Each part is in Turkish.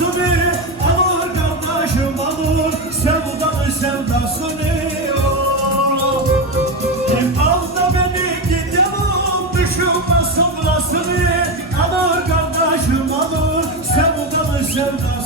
sonrasını Alır kardeşim alır sevdanı sevdasını oh. Al da beni yanım düşünme sonrasını Alır kardeşim alır sevdanı sevdasını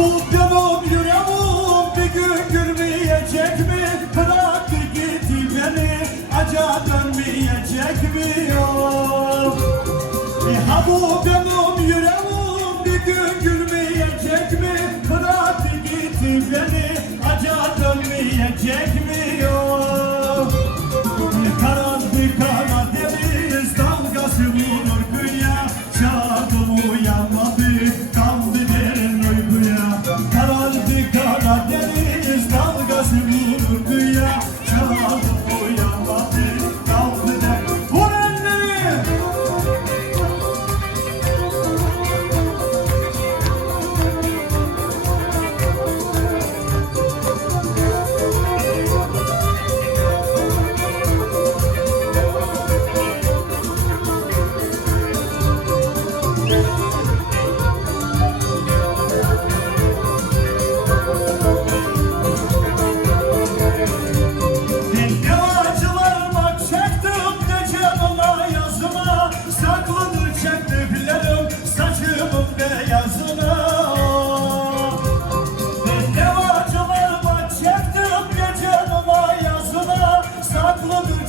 bu canım yüreğim bir gün gülmeyecek mi? Bıraktı gitti beni aca dönmeyecek mi? Oh. Ha bu canım yüreğim bir gün gülmeyecek mi? Bıraktı gitti beni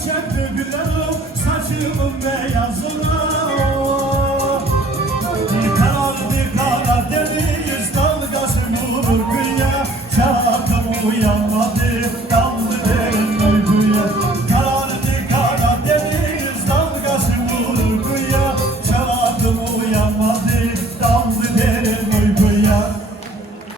çekti gülen o saçımın man.